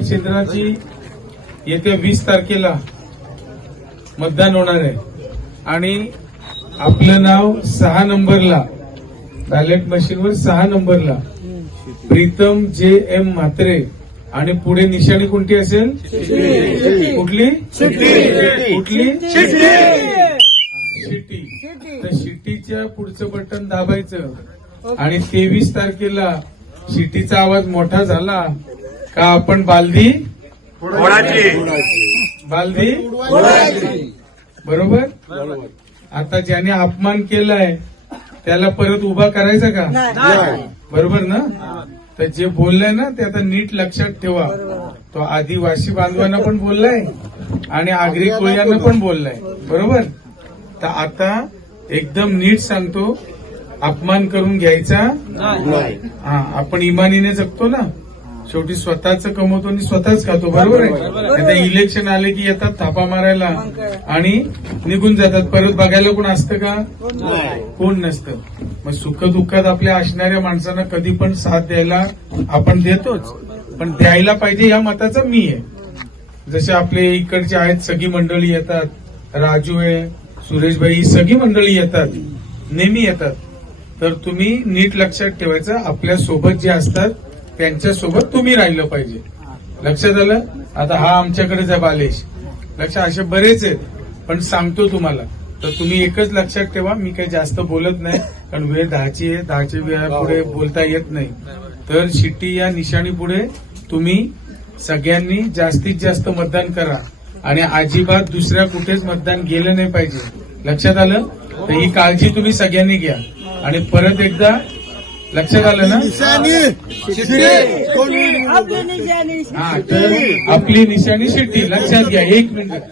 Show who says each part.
Speaker 1: क्षेत्राची येत्या वीस तारखेला मतदान होणार आहे. आणि आपलं नाव सहा नंबरला बॅलेट मशीनवर सहा नंबरला. प्रीतम जे एम म्हात्रे. आणि पुढे निशाणी कोणती असेल? कुठली? कुठली? शिट्टी. तर शिट्टीच्या पुढचं बटन दाबायचं. आणि तेवीस तारखेला शिट्टीचा आवाज मोठा झाला. का आपण बालदी? बालदी? बरोबर? आता ज्याने अपमान केलाय त्याला परत उभा करायचा का? बरोबर ना? तर जे बोललाय ना ते आता नीट लक्षात ठेवा. तो आदिवासी बांधवांना पण बोललाय आणि आगरी कोळ्यांना पण बोललाय. बरोबर? तर आता एकदम नीट सांगतो अपमान करून घ्यायचा? हा आपण इमानीने जगतो ना? शेवटी स्वतःच कमवतो आणि स्वतःच खातो बरोबर आहे? आता इलेक्शन आले की येतात थापा मारायला आणि निघून जातात. परत बघायला कोण असतं का? कोण नसतं. मग सुख दुःखात आपल्या असणाऱ्या माणसांना कधी पण साथ द्यायला आपण देतोच. पण द्यायला पाहिजे या मताचा मी आहे. जसे आपले इकडचे आहेत सगळी मंडळी येतात. राजू आहे सुरेशभाई ही सगळी मंडळी येतात. नेहमी येतात. तर तुम्ही नीट लक्षात ठेवायचं आपल्यासोबत जे असतात त्यांच्यासोबत तुम्ही राहिलं पाहिजे. लक्षात आलं? आता हा आमच्याकडेच आहे बालेश. लक्षात असे बरेच आहेत. पण सांगतो तुम्हाला तर तुम्ही एकच लक्षात ठेवा मी काही जास्त बोलत नाही कारण वेळ दहाची आहे दहाच्या वेळा पुढे बोलता येत नाही. तर शिट्टी या निशाणी पुढे तुम्ही सगळ्यांनी जास्तीत जास्त मतदान करा. आणि अजिबात दुसऱ्या कुठेच मतदान गेलं नाही पाहिजे. लक्षात आलं? तर ही काळजी तुम्ही सगळ्यांनी घ्या. आणि परत एकदा लक्षात आलं ना.
Speaker 2: आपली निशाणी
Speaker 1: हा तर आपली निशाणी शिट्टी. लक्षात घ्या एक मिनिट.